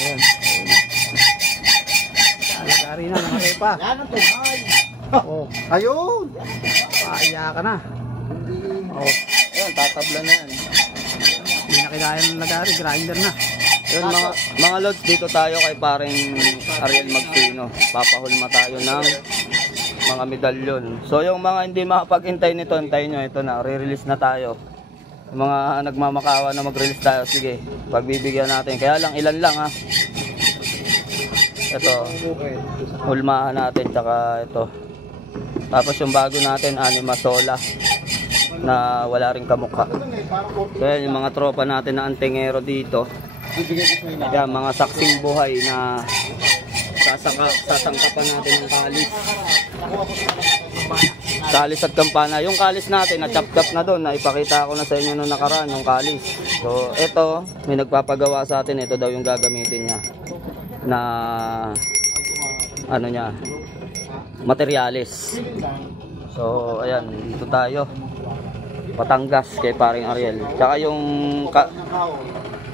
Ayan. Alagari na mga repa. Yan ang tunay. Oh, Ayun. paaya ka na. Oh, Ayan, tatabla na yan. hindi na kinaya ng lagari, grinder na. Yun, mga lods, dito tayo kay paring Ariel Magpino. Papahulma tayo ng mga medalyon. So yung mga hindi makapag-intay nito, hintayin nyo, ito na, re-release na tayo. Yung mga nagmamakawa na mag-release tayo, sige, pagbibigyan natin. Kaya lang, ilan lang ha. Ito, hulmahan natin, tsaka ito. Tapos yung bago natin, Anima Sola, na wala rin kamukha. So yan, yung mga tropa natin na antingero dito. Yan, mga saksing buhay na sasangkapan natin ng kalis. Kalis at kampana. Yung kalis natin, na-chop-chop na doon. Naipakita ko na sa inyo nung nakaraan, yung kalis. So, ito, may nagpapagawa sa atin. Ito daw yung gagamitin niya. Na, ano niya, materialis. So, ayan, dito tayo. Batangas kay paring Ariel. Tsaka yung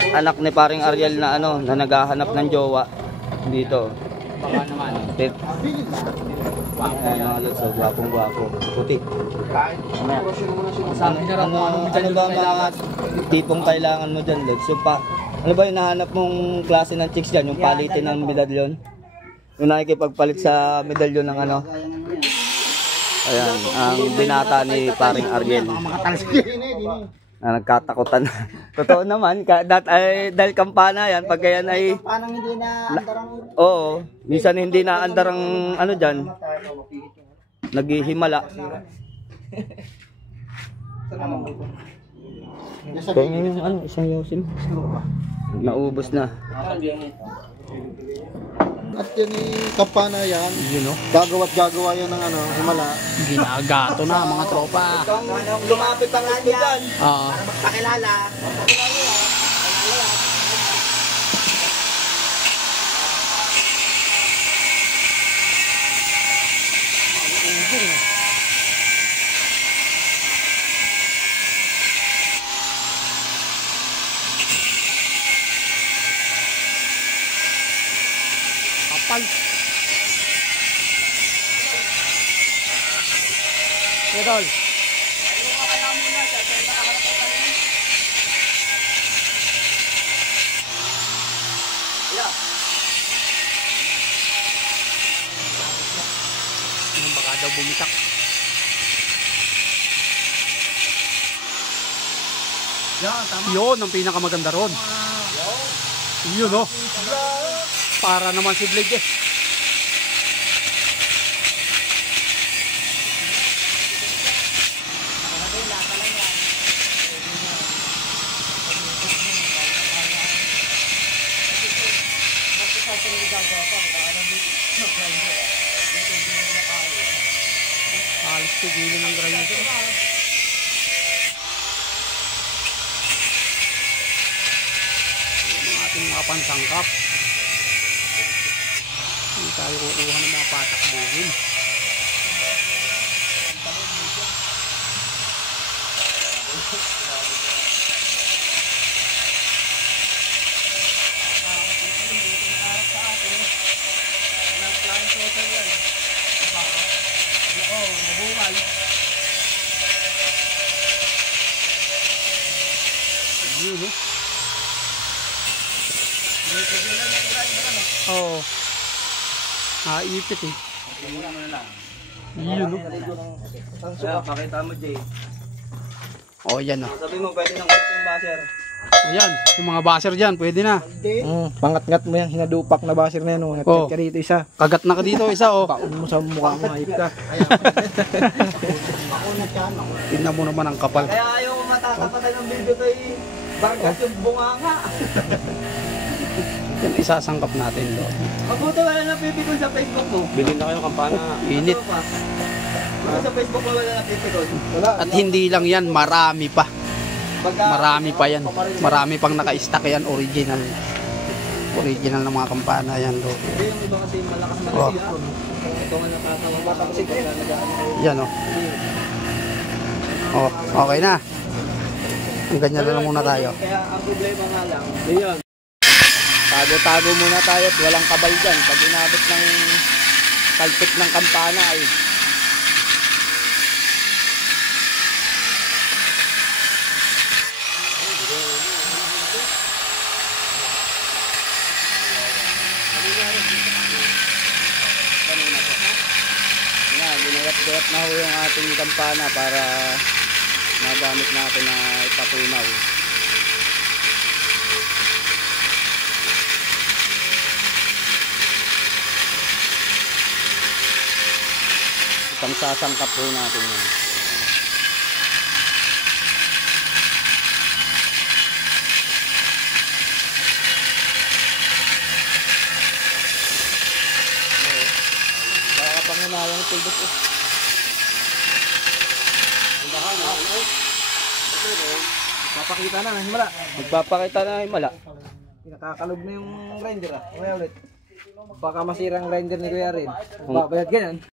anak ni paring Ariel na ano, na naghahanap ng jowa dito. Baka naman. Ayan mga lods, so gwapong-gwapo. Puti. Ano ba mga tipong kailangan mo dyan, lods? So, ano ba yung nahanap mong klase ng chicks dyan? Yung palitin ng medalyon? Yung nakikipagpalit sa medalyon ng ano? Ayan, ang binata ni paring Ariel. Na nagkatakutan. Totoo naman, dahil kampana yan, pag yan ay... Parang hindi na andarang... Oo, minsan hindi na andar ang ano dyan, naghihimala. Kaya yung ano, isang yosin. Naubos na. At yan kampana yan. Yun o. Gagawa yan ng ano, himala. Ginagato na mga tropa. Lumapit ang ito dyan. Oo. Pakilala. Kapal. Idol. Yung baka daw bumitak. Yan, tama. Yun ang pinakamaganda ron. Yun o. Para naman si Blade eh. Alis tigilin ng grinder. Yung ating mga pansangkap. Hindi tayo kukuha ng mga patakbuhin. Yun o. Oo. Ipit eh. Yun o. Kaya, pakita mo Jay. Oh, yan o. Sabi mo, pwede nang kulit yung basher. Oh, yan. Yung mga basher dyan, pwede na. Pangat-ngat mo yan, hinadupak na basir na yan. Oh. Ka rito isa. Kagat na ka dito, isa o. Baon mo sa mukha mo, hayip ka. Tignan mo naman ang kapal. Kaya ayaw ko matatapatan ng video kay Bargas yung bunganga. Yan, isasangkap natin doon. Mabuti wala na pipikon sa Facebook mo. Bilhin na kayo kampana. Init. Sa Facebook mo wala na pipikon. At hindi lang yan, marami pa. Marami pa yan. Marami pang naka-stack yan, original. Original ng mga kampana yan doon. Hindi yung iba kasi malakas na Oh. siya. Ito nga natatawag. Tapos ito yan. Yan o. Oh, okay na. Ang ganyan na lang muna tayo. Kaya ang problema nga lang. Ayan. Tago-tago muna tayo at walang kabal dyan. Pag inabot ng talpik ng kampana ay ginayat-gayat na ho yung ating kampana para magamit natin na ipatunaw. Itang sasangkap po natin yan. Baka pangunawang tulbos eh. Papakita na, himala. Magpapakita na himala. Nakakalob na yung grinder ah. Kaya ulit. Baka masira ang grinder ni Kuya rin. Babayad ganyan.